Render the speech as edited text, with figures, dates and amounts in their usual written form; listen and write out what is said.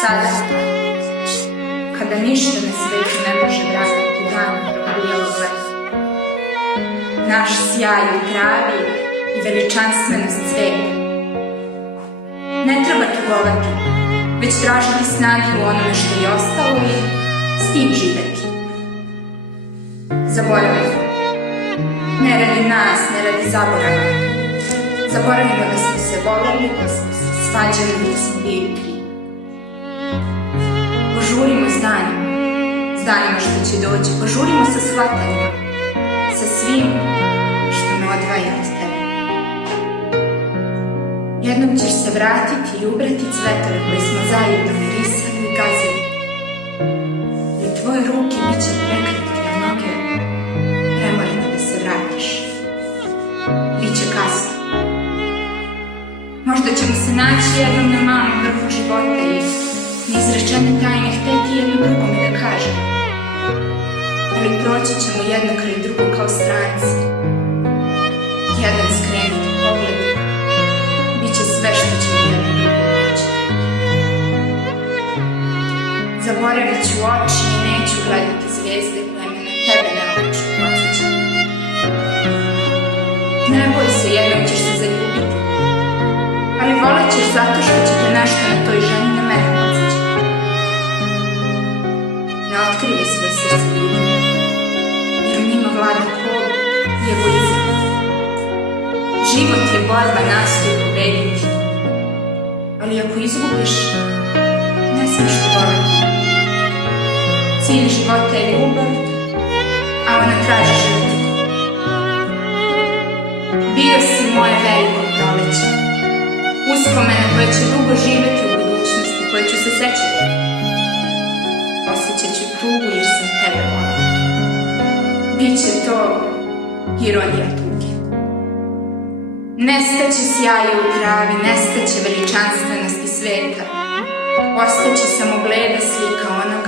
Sada, kada ništa na svetu ne može vratiti dan probujelog leta, naš sjaj u travi i veličanstvenost cveta. Ne treba tugovati, već tražiti snage u onome što je ostalo i s tim živeti. Zaboravimo. Ne radi nas, ne radi zaborava. Zaboravimo da smo se voleli, da smo se svađali, da smo bili krivi. Požurimo s danima što će doći, požurimo sa shvatanjima, sa svim što me odvaja od tebe. Jednom ćeš se vratiti i ubrati cvetove koje smo zajedno mirisali i gazili. I tvoje ruke bit će prekrutke, a noge premorene da se vratiš. Biće kasno. Možda ćemo se naći jednom na malom vrhu života i neizrečene tajne hteti jedno drugome da kažem. Ali proći ćemo jedno kraj drugo kao stranci. Jedan skrenuti pogled biće sve što će mi jedno drugo reći. Zaboravit ću oči i neću gledati zvijezde koje me na tebe neobično podsjećaju. Ne boj se, jednom ćeš se zaljubiti, ali volit ćeš zato što će te nešto na toj ženi na mene podsjećati. Ne otkrivaj svoj srce ljudima, jer u njima vlada kol i egoizam. Život je borba, nastoji pobediti, ali ako izgubiš, ne smiješ to voliti. Cilj života je ljubav, a ona traži žrtvu. Bio si moje veliko proleće, uspomene koje će dugo živeti u budućnosti, koje ću se sećati. Osjećat ću tugu jer sam tebe volila. Biće to ironija tuge. Nestaće sjaje u travi, nestaće veličanstvenosti sveta. Ostaće samo bleda slika ona